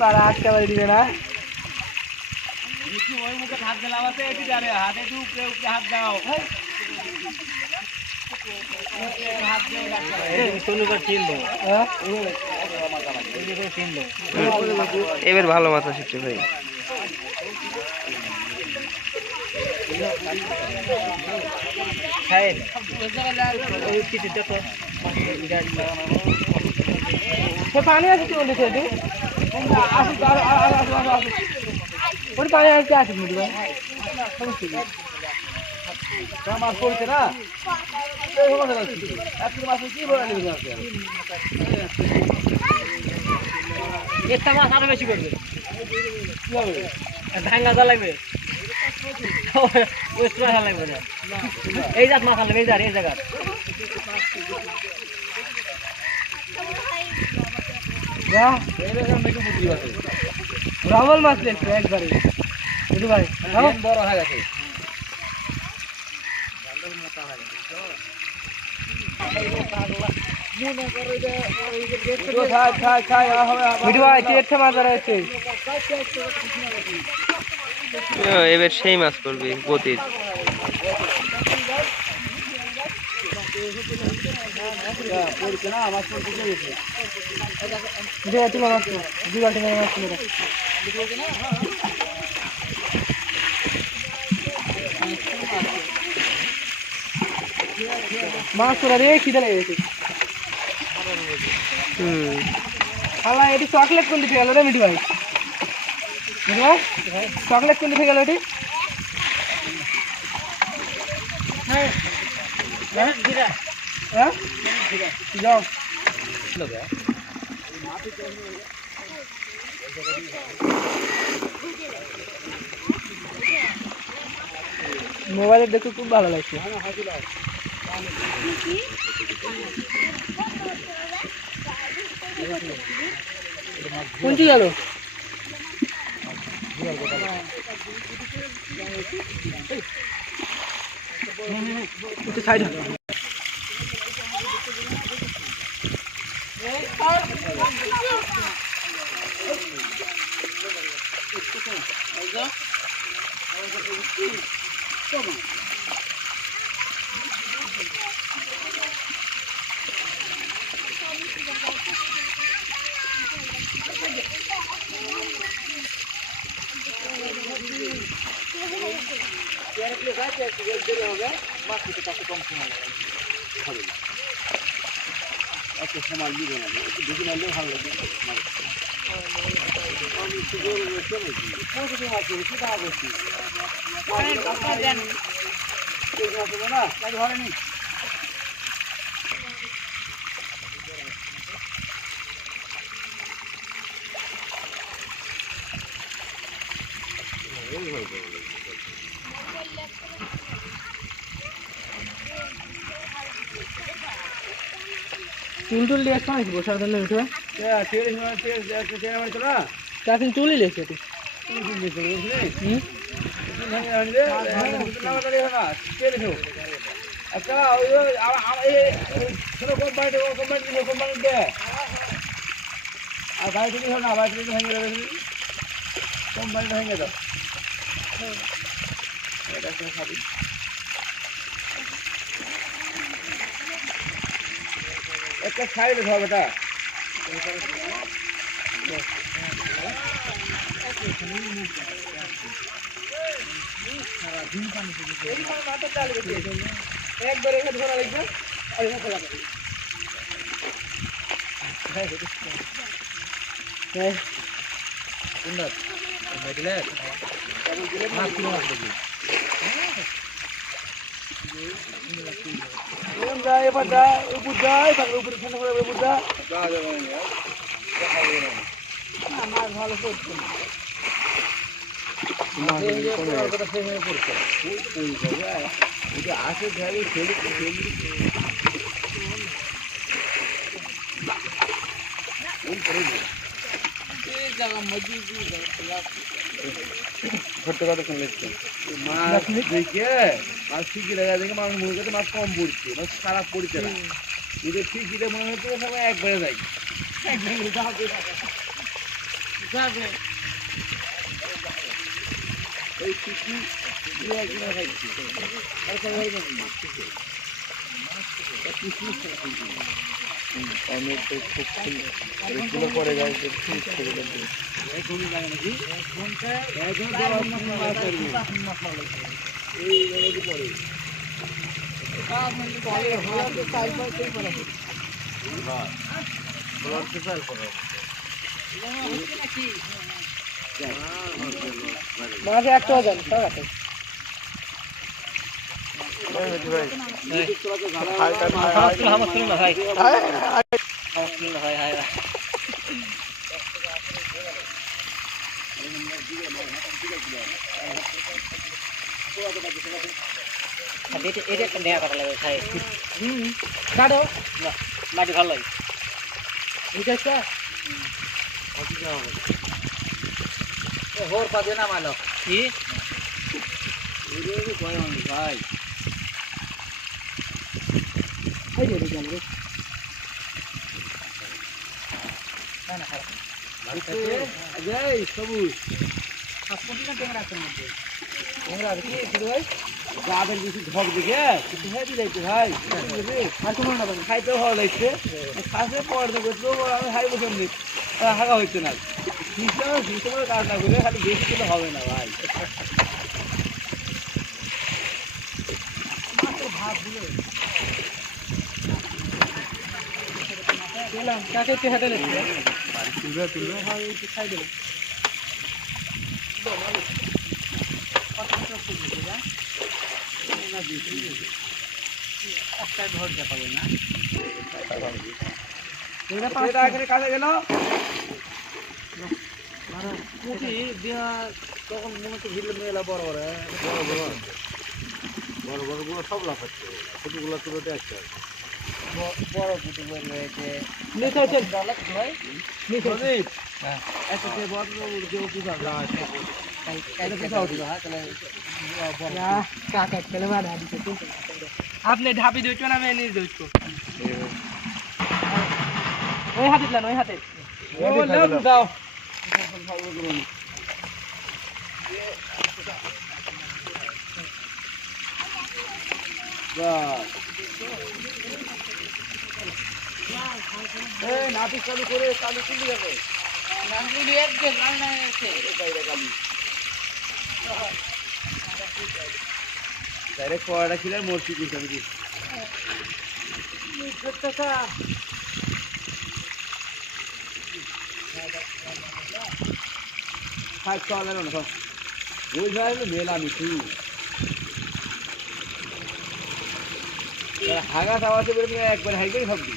পারা আটকা বাড়ি দিবে না ওই মুখে হাত দিলাম আছে এটি দাঁড়ে হাতে একটু উপরে উপরে হাত দাও হাত দিয়ে এবার ভালো মাথা শিখছে ভাই। পানি আছে কি বলেছে ওর পানি আসতে আসিস মুড়ি ভাই মাছ পড়ছে না একটা মাছ আরো বেশি করবে ধাঙ্গা যা লাগবে লাগবে না এই জাত মাছ আনলে এই জায়গা রাবল মাছ লেগছে একবারে ভাই বড় হয়ে গেছে এবার সেই মাছ করবি গতির। মাছ তোরা রে খিদে লেগে গেছে খালা এটি চকলেট কোন দিকে গেল রে মিঠু ভাই চকলেট কোন দিকে গেল এটি যাও মোবাইলে দেখতে খুব ভালো লাগছে কোনটি গেল সাইড চুল দিয়ে খাওয়াইছি বসার জন্য উঠে চাষিন চুলই লেগছে আচ্ছা আর গাড়ি থেকে না বাড়ি থেকে ভেঙে যাবে কোম্পানিটা ভেঙে দাও একটা সাইড হবে এটা একবার এখানে ধরা লাগবে আর এখানে ধরা লাগবে সুন্দর মেডিলে মাছ কিলো মাছ দেখি যায় এবার যায় উপর যায় তারপরে উপরে ঠান্ডা করে উপর যা মাছ ভালো করছে আসে ঝাড়ি খেলি মাছ দেখে মাছ ঠিকই লাগা দেখে মানুষ মনে করছে মাছ কম পড়ছে মাছ খারাপ পড়ছে না যদি ঠিকই মনে হচ্ছে সবাই একবারে যায় যাবে এই চিঠি দিয়ে একদিন খাইছি আর খাই ভাই অনেক খুব পরে গাইছে খুব ছেড়ে দেবে এখন লাগে নাকি কোনটা এখন এই রোদ পড়ে কাজ মানে পরে হলো তো চাই পাই সেই পড়ে হ্যাঁ বলার তো চাই পড়ে মাঝে একটা যান স্যার আছে এটা একটা নেয়া কথা লাগে ভাই কাটো মাটি ভালো লাগে এটা একটা হোর পাবে না মালো কি এর কয় ভাই এই যে দিলাম রে না না খারাপ এই সবুজ আপনি না ক্যামেরা আছে মধ্যে ক্যামেরা আছে কি ভাই গাবের বেশি ঢক দেখে কিছু হেভি লাগছে ভাই আর কোনো না খাইতেও ভালো লাগছে খাসে পড় দেবো তো আমি খাই বসে নি হাগা হইছে না হিসাবে কাজ না করে খালি বেশি কিছু হবে না ভাই কাকে হাতে তুলবে তুলবে হয় খাই দেবে কাছে গেল তখন মনে হচ্ছে ভিড় মেলা বড় বড় বড় বড় গুলো সব লাফাচ্ছে ছোটগুলো তুলে দেখছে বড় পুটু রয়েছে আপনি ঢাপি দিচ্ছ না আমি নিয়ে দিচ্ছ ওই হাতে দিলেন ওই হাতে দাও নাতি চালু করে চালু খুলে যাবে ডাইরেক্ট পড়াটা ছিল মসজিদ হিসাবে হাগা খাওয়াতে একবার হাইকেই ভাববি